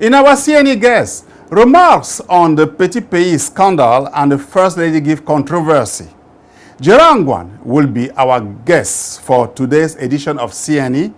In our CNE guest, remarks on the Petit Pays scandal and the First Lady gift controversy. Gerard Ngwan will be our guest for today's edition of CNE.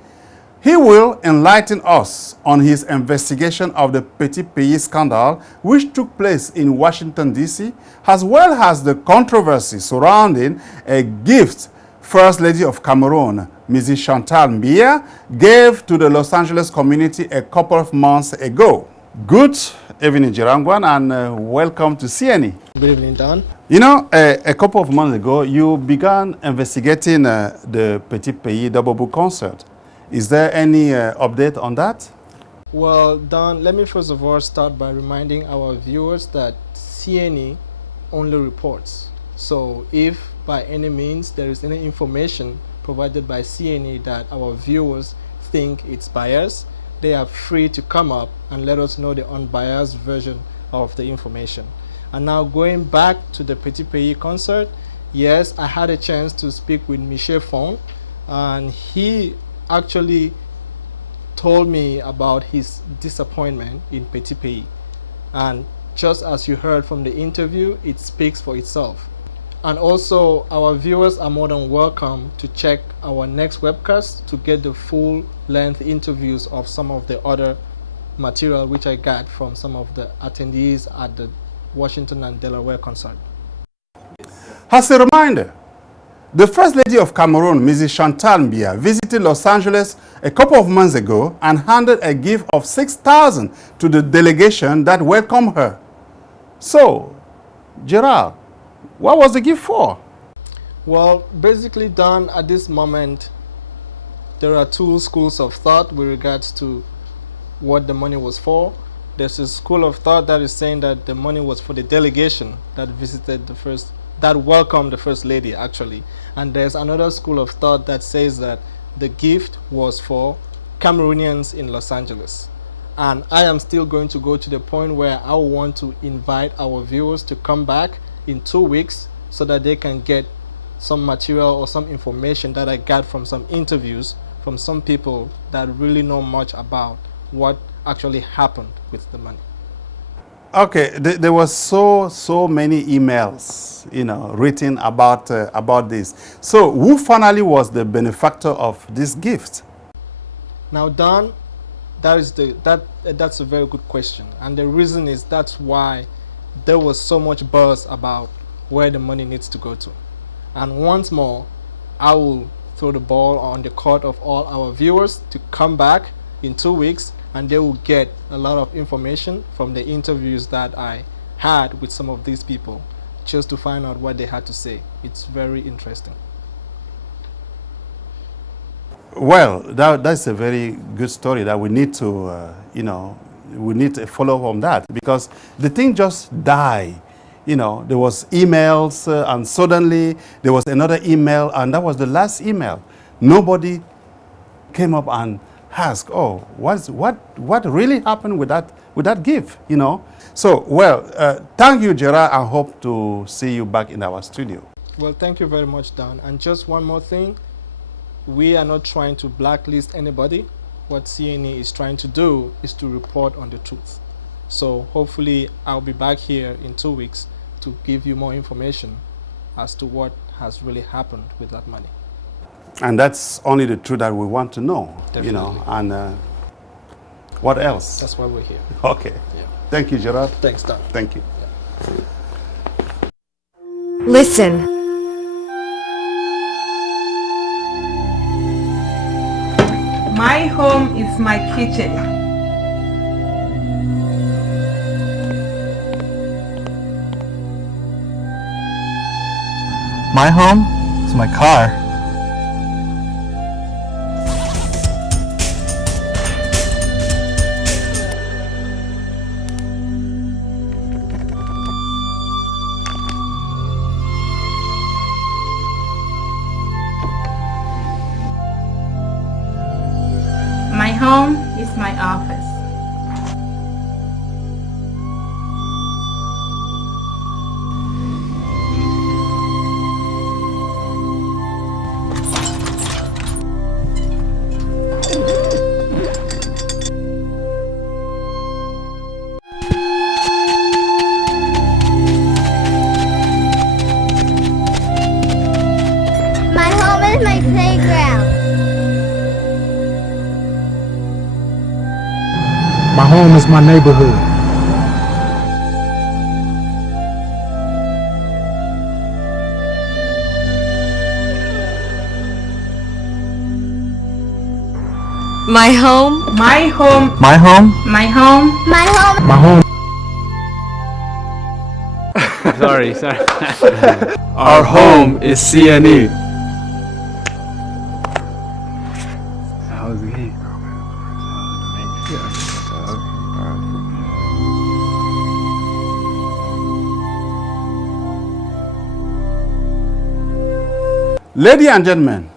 He will enlighten us on his investigation of the Petit Pays scandal, which took place in Washington, D.C., as well as the controversy surrounding a gift First Lady of Cameroon, Mrs. Chantal Mbia, gave to the Los Angeles community a couple of months ago. Good evening, Gerard Ngwan, and welcome to CNE. Good evening, Don. You know, a couple of months ago, you began investigating the Petit Pays double book concert. Is there any update on that? Well, Don, let me first of all start by reminding our viewers that CNE only reports. So if by any means there is any information provided by CNE that our viewers think it's biased, they are free to come up and let us know the unbiased version of the information. And now going back to the Petit Pays concert, yes, I had a chance to speak with Michel Fon, and he actually told me about his disappointment in Petit Pays. And just as you heard from the interview, it speaks for itself. And also, our viewers are more than welcome to check our next webcast to get the full-length interviews of some of the other material which I got from some of the attendees at the Washington and Delaware concert. As a reminder, the First Lady of Cameroon, Mrs. Chantal Mbia, visited Los Angeles a couple of months ago and handed a gift of $6,000 to the delegation that welcomed her. So, Gerard, what was the gift for? Well, basically, Don, at this moment, there are two schools of thought with regards to what the money was for. There's a school of thought that is saying that the money was for the delegation that visited that welcomed the First Lady, actually. And there's another school of thought that says that the gift was for Cameroonians in Los Angeles. And I am still going to go to the point where I want to invite our viewers to come back in 2 weeks so that they can get some material or some information that I got from some interviews from some people that really know much about what actually happened with the money. Okay, there was so many emails, written about this. So, who finally was the benefactor of this gift? Now, Don, that's a very good question, and the reason is that's why there was so much buzz about where the money needs to go to. And once more, I will throw the ball on the court of all our viewers to come back in 2 weeks, and they will get a lot of information from the interviews that I had with some of these people, just to find out what they had to say. It's very interesting. Well, that's a very good story that we need to, we need to follow up on that, because the thing just died. There was emails and suddenly there was another email, and that was the last email. Nobody came up and asked, oh, what really happened with that gift, So, well, thank you, Gerard. I hope to see you back in our studio. Well, thank you very much, Don. And just one more thing. We are not trying to blacklist anybody. What CNE is trying to do is to report on the truth. So hopefully I'll be back here in 2 weeks to give you more information as to what has really happened with that money. And that's only the truth that we want to know, Definitely. And what else? That's why we're here. Okay. Yeah. Thank you, Gerard. Thanks, Don. Thank you. Yeah. Listen. My home is my kitchen. My home is my car. My home is my office. My home is my neighborhood. My home. My home. My home? My home. My home. My home. Sorry. Our home is CNE. Ladies and gentlemen,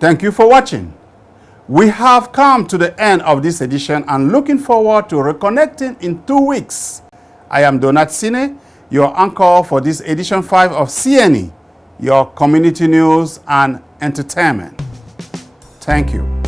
thank you for watching. We have come to the end of this edition and looking forward to reconnecting in 2 weeks. I am Donat Sine, your anchor for this edition 5 of CNE, your community news and entertainment. Thank you.